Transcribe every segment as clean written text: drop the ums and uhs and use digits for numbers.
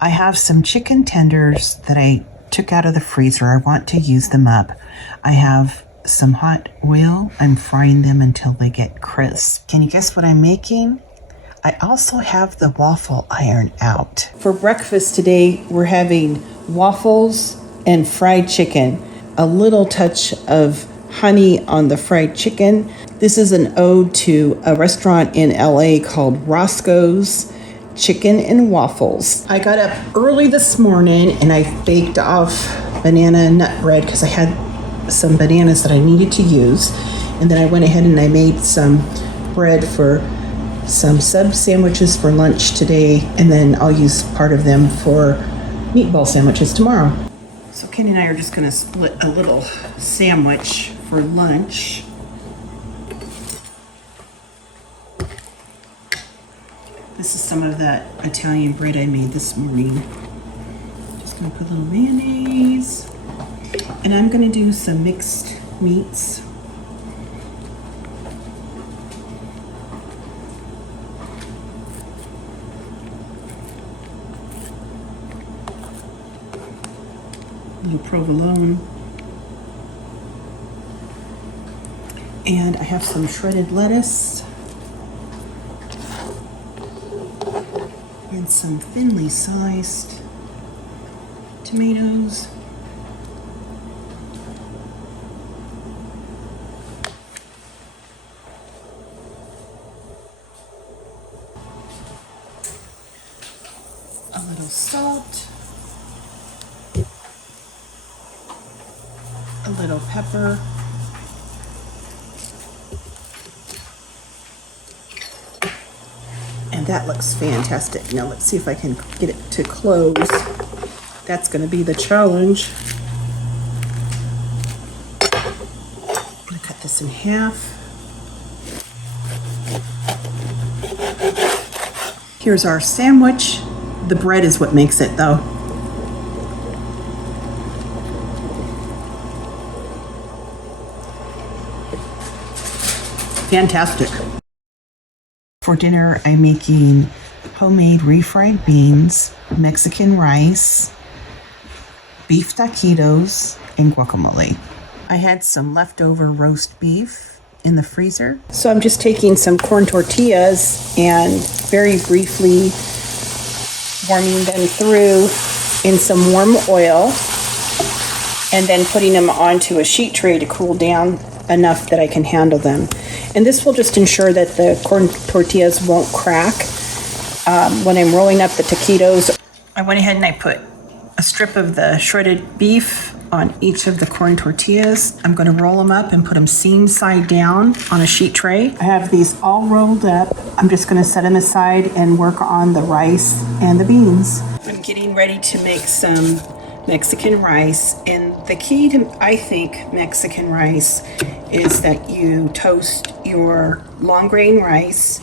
I have some chicken tenders that I took out of the freezer. I want to use them up. I have some hot oil. I'm frying them until they get crisp. Can you guess what I'm making? I also have the waffle iron out. For breakfast today, we're having waffles and fried chicken. A little touch of honey on the fried chicken. This is an ode to a restaurant in LA called Roscoe's Chicken and Waffles. I got up early this morning and I baked off banana nut bread because I had some bananas that I needed to use. And then I went ahead and I made some bread for some sub sandwiches for lunch today, and then I'll use part of them for meatball sandwiches tomorrow. So Kenny and I are just gonna split a little sandwich for lunch. This is some of that Italian bread I made this morning. Just gonna put a little mayonnaise. And I'm gonna do some mixed meats. A little provolone. And I have some shredded lettuce. And some thinly sliced tomatoes. A little salt. A little pepper. And that looks fantastic. Now let's see if I can get it to close. That's going to be the challenge. I'm going to cut this in half. Here's our sandwich. The bread is what makes it though. Fantastic. For dinner, I'm making homemade refried beans, Mexican rice, beef taquitos, and guacamole. I had some leftover roast beef in the freezer. So I'm just taking some corn tortillas and very briefly warming them through in some warm oil and then putting them onto a sheet tray to cool down enough that I can handle them. And this will just ensure that the corn tortillas won't crack. When I'm rolling up the taquitos, I went ahead and I put a strip of the shredded beef on each of the corn tortillas. I'm going to roll them up and put them seam side down on a sheet tray. I have these all rolled up. I'm just going to set them aside and work on the rice and the beans. I'm getting ready to make some Mexican rice, and the key to, I think, Mexican rice is that you toast your long grain rice.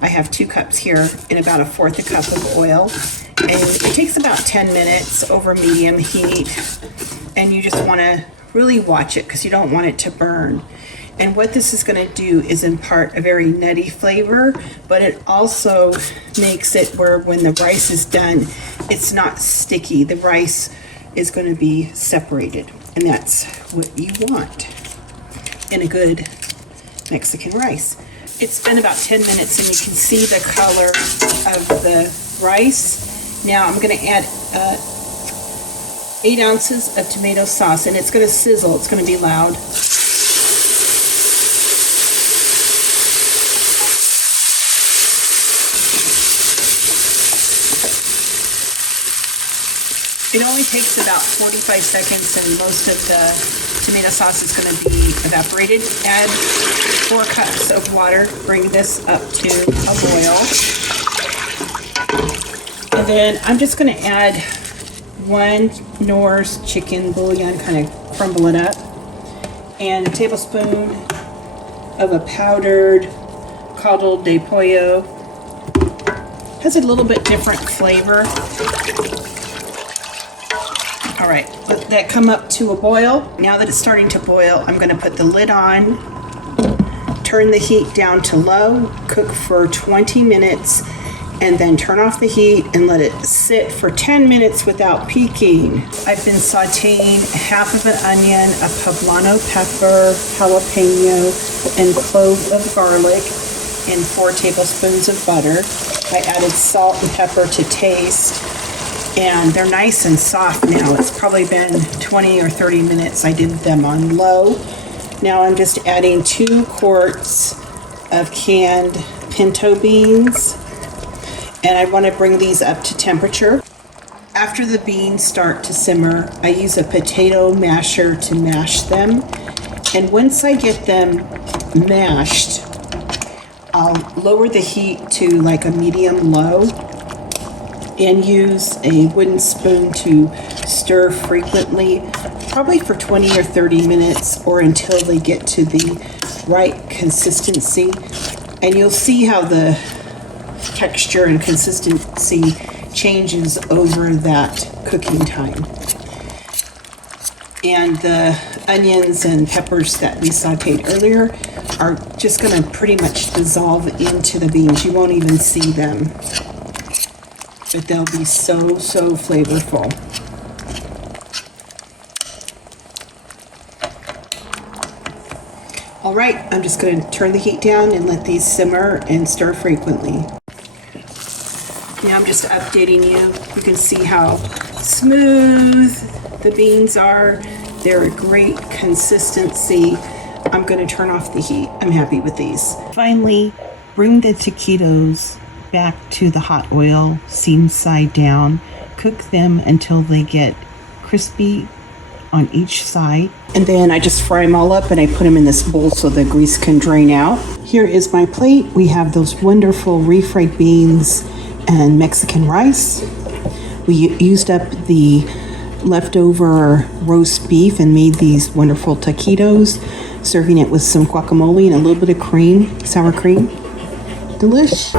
I have 2 cups here and about 1/4 a cup of oil, and it takes about 10 minutes over medium heat, and you just want to really watch it because you don't want it to burn. And what this is going to do is impart a very nutty flavor, but it also makes it where when the rice is done, it's not sticky. The rice is going to be separated, and that's what you want in a good Mexican rice. It's been about 10 minutes and you can see the color of the rice. Now I'm going to add 8 ounces of tomato sauce, and it's going to sizzle. It's going to be loud. It only takes about 45 seconds and most of the tomato sauce is going to be evaporated. Add 4 cups of water. Bring this up to a boil. And then I'm just going to add 1 Knorr Chicken bouillon, kind of crumble it up, and a tablespoon of a powdered Pollo de Pollo. Has a little bit different flavor. All right, let that come up to a boil. Now that it's starting to boil, I'm going to put the lid on, turn the heat down to low, cook for 20 minutes, and then turn off the heat and let it sit for 10 minutes without peaking. I've been sauteing half of an onion, a poblano pepper, jalapeno, and clove of garlic in 4 tablespoons of butter. I added salt and pepper to taste, and they're nice and soft now. It's probably been 20 or 30 minutes. I did them on low. Now I'm just adding 2 quarts of canned pinto beans, and I want to bring these up to temperature. After the beans start to simmer, I use a potato masher to mash them, and once I get them mashed, I'll lower the heat to like a medium-low and use a wooden spoon to stir frequently, probably for 20 or 30 minutes or until they get to the right consistency. And you'll see how the texture and consistency changes over that cooking time. And the onions and peppers that we sauteed earlier are just going to pretty much dissolve into the beans. You won't even see them, but they'll be so flavorful. All right, I'm just going to turn the heat down and let these simmer and stir frequently. Now I'm just updating you. You can see how smooth the beans are. They're a great consistency. I'm going to turn off the heat. I'm happy with these. Finally, bring the taquitos back to the hot oil, seam side down. Cook them until they get crispy on each side. And then I just fry them all up and I put them in this bowl so the grease can drain out. Here is my plate. We have those wonderful refried beans and Mexican rice. We used up the leftover roast beef and made these wonderful taquitos, serving it with some guacamole and a little bit of cream, sour cream. Delish.